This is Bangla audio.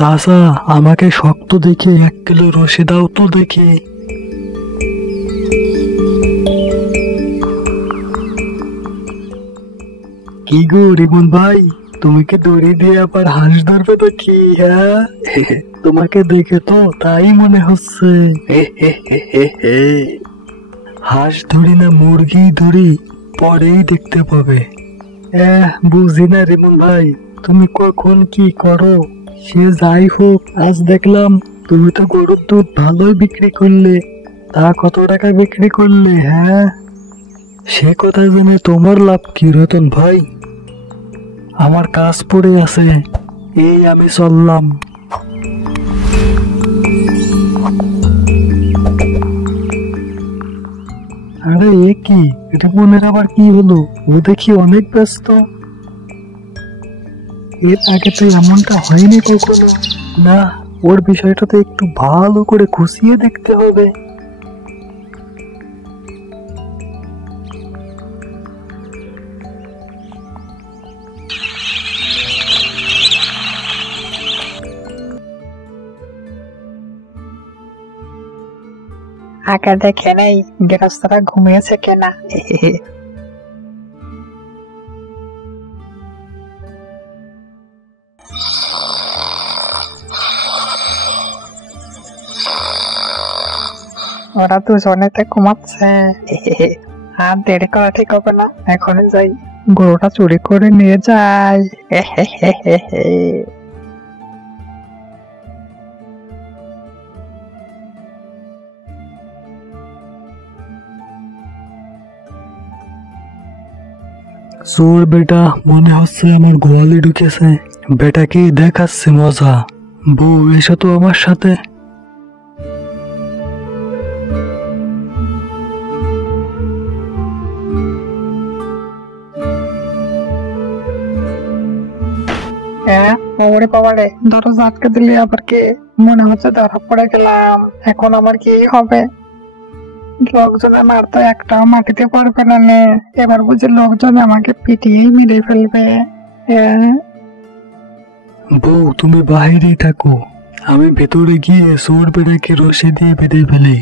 চাচা, আমাকে শক্ত দেখে 1 কিলো রশি দাও তো দেখি। কি গো রিমন ভাই, তুমি কি দড়ি দিয়ে আবার হাঁস ধরবে তো কি? হ্যাঁ, তোমাকে দেখে তো তাই মনে হচ্ছে। হাঁস ধরি না মুরগি ধরি, পরেই দেখতে পাবে। বুঝি না রিমন ভাই, তুমি কখন কি করো। সে যাই হোক, আজ দেখলাম তুমি তো গরুর দুধ ভালোই বিক্রি করলে। তা কত টাকা বিক্রি করলে? হ্যাঁ, সে কথা জেনে তোমার লাভ কি রতন ভাই? আমার কাজ পড়ে আছে, এই আমি চললাম। আরে এ কি, এটা বোনের আবার কি হলো? ও দেখি অনেক ব্যস্ত। এর আগে তো এমনটা হয়নি কখনো। না, ওর বিষয়টা তো একটু ভালো করে খুঁচিয়ে দেখতে হবে। আগে দেখে নেই গৃহস্থরা ঘুমিয়েছে কিনা। ওরা দুজনেতে ঘুমাচ্ছে। আর দেরি করা ঠিক হবে না, এখনই যাই, গরুটা চুরি করে নিয়ে যাই। চোর বেটা মনে হচ্ছে আমার গোয়ালে ঢুকেছে। বেটাকে দেখাচ্ছে মজা। বউ এসো তো আমার সাথে। হ্যাঁ, ওরে বাবা রে, দরজা আটকে দিলে আবার কে? মনে হচ্ছে ধরা পড়ে গেলাম। এখন আমার কি হবে? লোকজনের মার তো একটাও মাটিতে পড়বে না নে। এবার বুঝি লোকজন আমাকে পিটিয়েই মেরে ফেলবে। হ্যাঁ, বউ তুমি বাইরেই থাকো, আমি ভেতরে গিয়ে চোর বেটাকে রশি দিয়ে বেঁধে ফেলি।